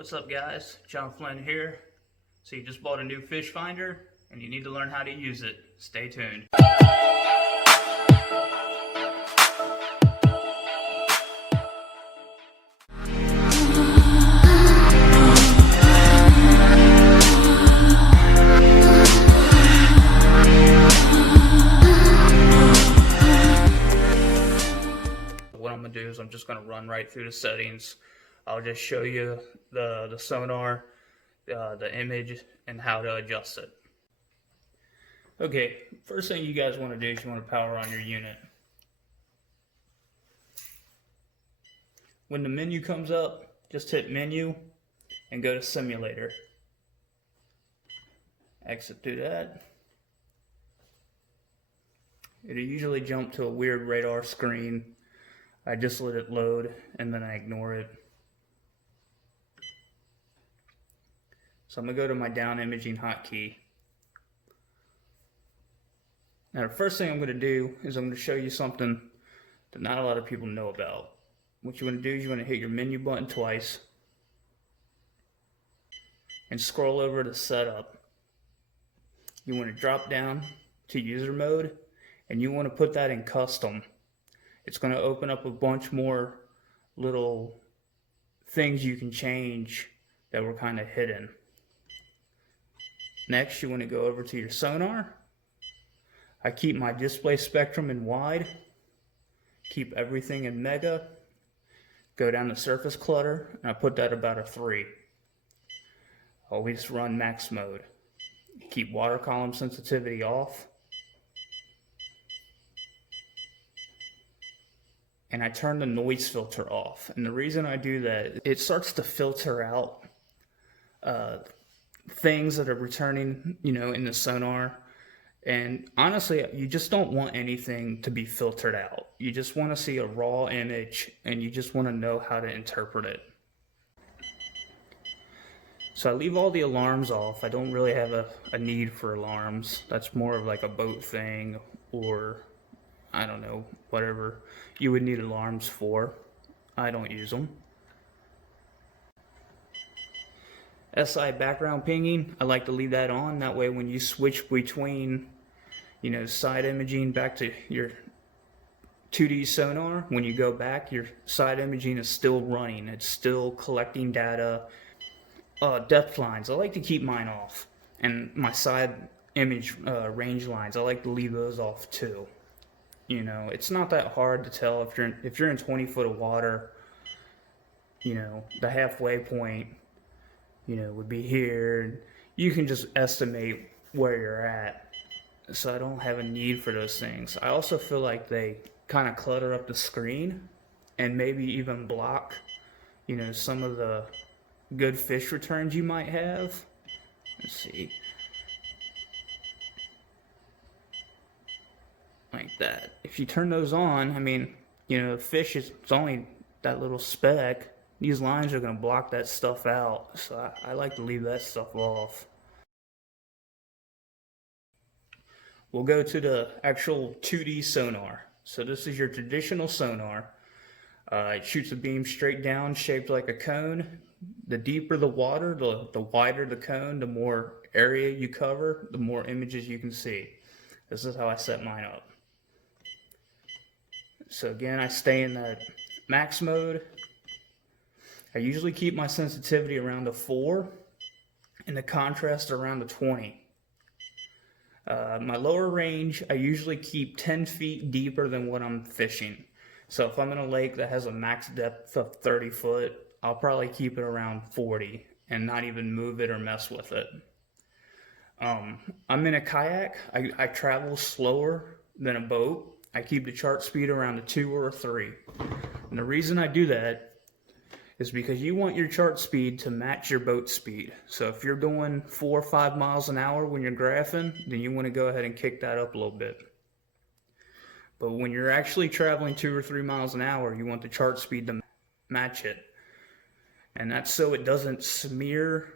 What's up, guys? John Flynn here. So you just bought a new fish finder and you need to learn how to use it. Stay tuned. What I'm going to do is I'm just going to run right through the settings. I'll just show you the sonar, the image, and how to adjust it. Okay, first thing you guys want to do is you want to power on your unit. When the menu comes up, just hit menu and go to simulator. Exit through that. It'll usually jump to a weird radar screen. I just let it load and then I ignore it. So I'm going to go to my down imaging hotkey. Now the first thing I'm going to do is I'm going to show you something that not a lot of people know about. What you want to do is you want to hit your menu button twice and scroll over to setup. You want to drop down to user mode and you want to put that in custom. It's going to open up a bunch more little things you can change that were kind of hidden. Next, you want to go over to your sonar. I keep my display spectrum in wide, keep everything in mega, go down to surface clutter, and I put that about a 3. Always run max mode. Keep water column sensitivity off. And I turn the noise filter off. And the reason I do that, it starts to filter out things that are returning, in the sonar. And honestly, you just don't want anything to be filtered out. You just want to see a raw image and you just want to know how to interpret it. So I leave all the alarms off. I don't really have a need for alarms. That's more of like a boat thing, or I don't know, whatever you would need alarms for. I don't use them. SI background pinging, I like to leave that on. That way when you switch between, side imaging back to your 2D sonar, when you go back, your side imaging is still running. It's still collecting data. Depth lines, I like to keep mine off. And my side image range lines, I like to leave those off too. It's not that hard to tell if you're in 20 foot of water, the halfway point, would be here. You can just estimate where you're at. So I don't have a need for those things. I also feel like they kind of clutter up the screen and maybe even block, some of the good fish returns you might have. Let's see. Like that. If you turn those on, fish is, it's only that little speck. These lines are going to block that stuff out, so I like to leave that stuff off. We'll go to the actual 2D sonar. So this is your traditional sonar. It shoots a beam straight down, shaped like a cone. The deeper the water, the wider the cone, the more area you cover, the more images you can see. This is how I set mine up. So again, I stay in that max mode. I usually keep my sensitivity around a 4 and the contrast around a 20. My lower range, I usually keep 10 feet deeper than what I'm fishing. So if I'm in a lake that has a max depth of 30 foot, I'll probably keep it around 40 and not even move it or mess with it. I'm in a kayak. I travel slower than a boat. I keep the chart speed around a 2 or a 3. And the reason I do that is because you want your chart speed to match your boat speed. So if you're doing 4 or 5 miles an hour when you're graphing, then you want to go ahead and kick that up a little bit. But when you're actually traveling 2 or 3 miles an hour, you want the chart speed to match it. And that's so it doesn't smear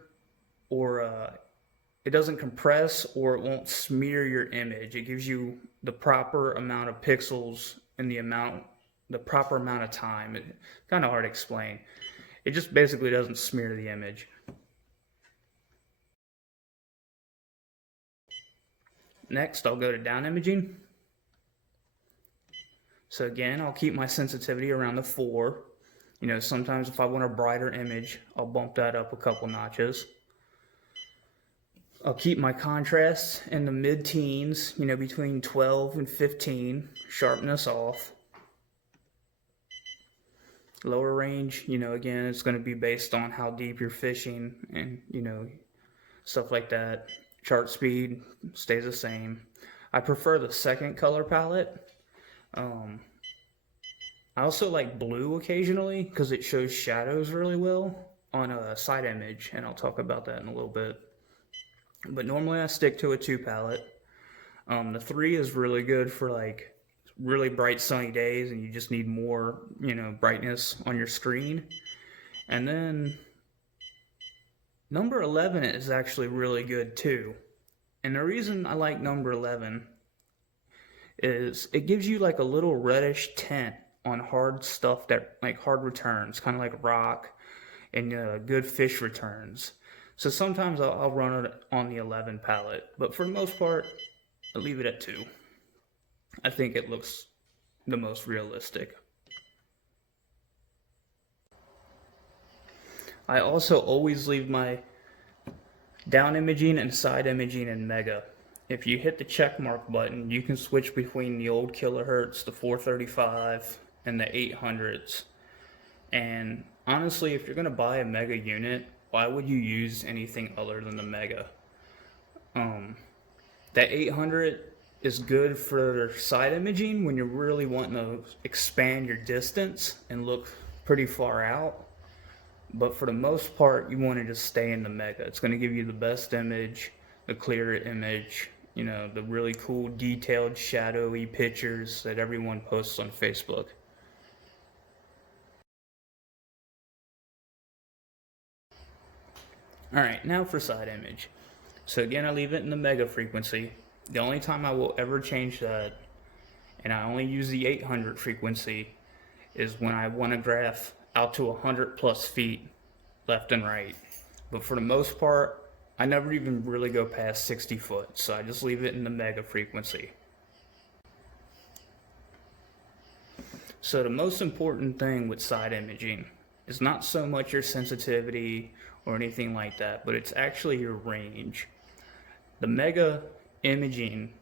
or it doesn't compress, or it won't smear your image. It gives you the proper amount of pixels and the proper amount of time. It's kind of hard to explain. It just basically doesn't smear the image. Next, I'll go to down imaging. So again, I'll keep my sensitivity around the 4. You know, sometimes if I want a brighter image, I'll bump that up a couple notches. I'll keep my contrast in the mid-teens, you know, between 12 and 15, sharpness off. Lower range, you know, again, it's going to be based on how deep you're fishing and, you know, stuff like that. Chart speed stays the same. I prefer the second color palette. I also like blue occasionally because it shows shadows really well on a side image, and I'll talk about that in a little bit. But normally I stick to a 2 palette. The 3 is really good for like really bright sunny days and you just need more, you know, brightness on your screen. And then number 11 is actually really good too. And the reason I like number 11 is it gives you like a little reddish tint on hard stuff, that like hard returns, kind of like rock and good fish returns. So sometimes I'll run it on the 11 palette, but for the most part, I'll leave it at 2. I think it looks the most realistic. I also always leave my down imaging and side imaging in mega. If you hit the check mark button, you can switch between the old kilohertz, the 435, and the 800s. And honestly, if you're going to buy a mega unit, why would you use anything other than the mega? That 800 is good for side imaging when you're really wanting to expand your distance and look pretty far out. But for the most part, you want to just stay in the mega. It's going to give you the best image, the clearer image, you know, the really cool detailed shadowy pictures that everyone posts on Facebook. Alright, now for side image. So again, I leave it in the mega frequency. The only time I will ever change that, and I only use the 800 frequency, is when I want to graph out to 100 plus feet left and right. But for the most part, I never even really go past 60 foot, so I just leave it in the mega frequency. So the most important thing with side imaging is not so much your sensitivity or anything like that, but it's actually your range. The mega imaging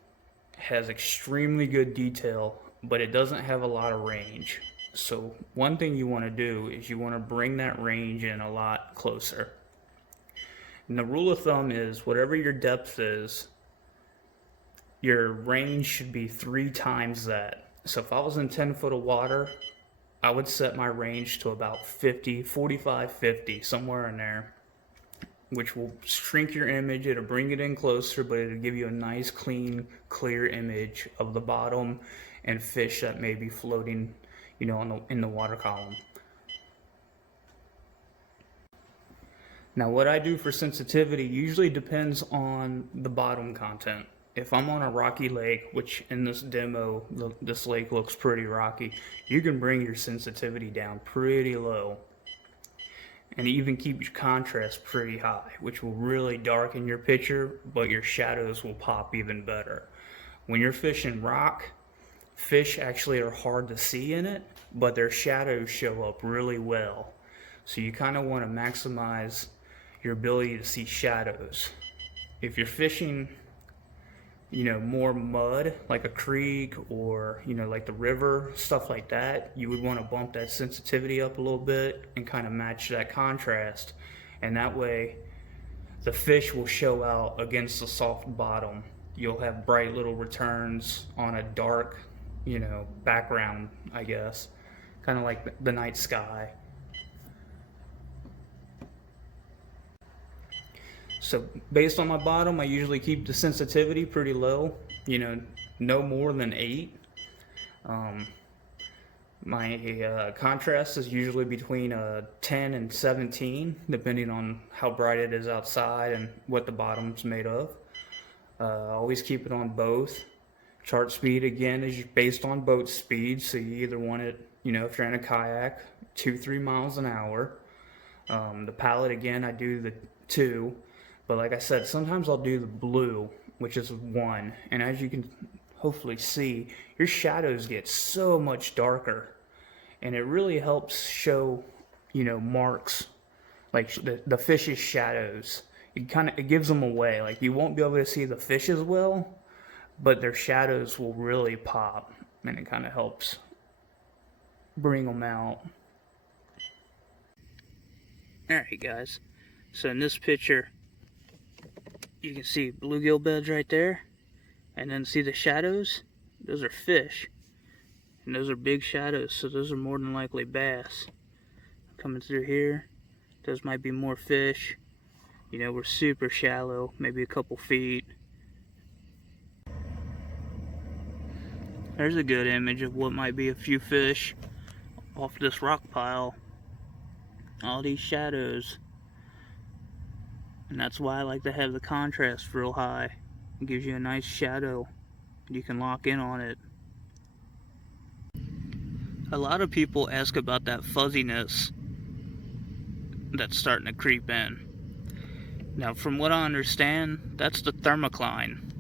has extremely good detail, but it doesn't have a lot of range. So one thing you want to do is you want to bring that range in a lot closer. And the rule of thumb is whatever your depth is, your range should be 3 times that. So if I was in 10 foot of water, I would set my range to about 50, 45, 50, somewhere in there, which will shrink your image. It'll bring it in closer, but it'll give you a nice, clean, clear image of the bottom and fish that may be floating, you know, in the water column. Now, what I do for sensitivity usually depends on the bottom content. If I'm on a rocky lake, which in this demo, this lake looks pretty rocky, you can bring your sensitivity down pretty low and even keep your contrast pretty high, which will really darken your picture, but your shadows will pop even better. When you're fishing rock, fish actually are hard to see in it, but their shadows show up really well. So you kind of want to maximize your ability to see shadows. If you're fishing, you know, more mud, like a creek or, you know, like the river, stuff like that, you would want to bump that sensitivity up a little bit and kind of match that contrast. And that way, the fish will show out against the soft bottom. You'll have bright little returns on a dark, you know, background, I guess. Kind of like the night sky. So based on my bottom, I usually keep the sensitivity pretty low, you know, no more than 8. My contrast is usually between 10 and 17, depending on how bright it is outside and what the bottom's made of. Always keep it on both. Chart speed, again, is based on boat speed, so you either want it, you know, if you're in a kayak, 2-3 miles an hour. The palette, again, I do the 2, but like I said, sometimes I'll do the blue, which is 1, and as you can hopefully see, your shadows get so much darker, and it really helps show, you know, marks, like the fish's shadows. It gives them away. Like, you won't be able to see the fish as well, but their shadows will really pop, and it kind of helps bring them out. Alright guys, so in this picture you can see bluegill beds right there, and then see the shadows? Those are fish, and those are big shadows, so those are more than likely bass. Coming through here, those might be more fish. You know, we're super shallow, maybe a couple feet. There's a good image of what might be a few fish off this rock pile. All these shadows, and that's why I like to have the contrast real high. It gives you a nice shadow, you can lock in on it. A lot of people ask about that fuzziness that's starting to creep in. Now, from what I understand, that's the thermocline.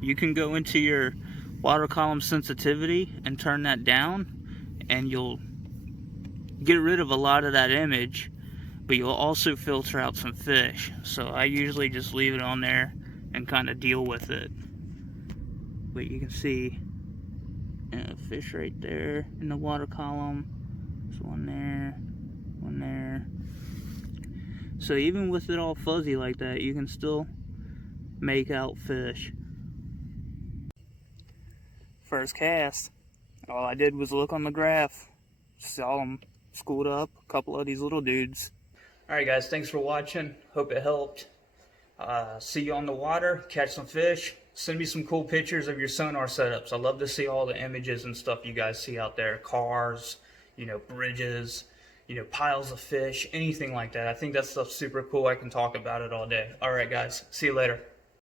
You can go into your water column sensitivity and turn that down, and you'll get rid of a lot of that image, but you'll also filter out some fish. So I usually just leave it on there and kind of deal with it. But you can see fish right there in the water column. There's one there, one there. So even with it all fuzzy like that, you can still make out fish. First cast, all I did was look on the graph, saw them schooled up, a couple of these little dudes. Alright guys, thanks for watching, hope it helped. See you on the water, catch some fish. Send me some cool pictures of your sonar setups. I love to see all the images and stuff you guys see out there. Cars, you know, bridges, you know, piles of fish, anything like that. I think that stuff's super cool. I can talk about it all day. Alright guys, see you later.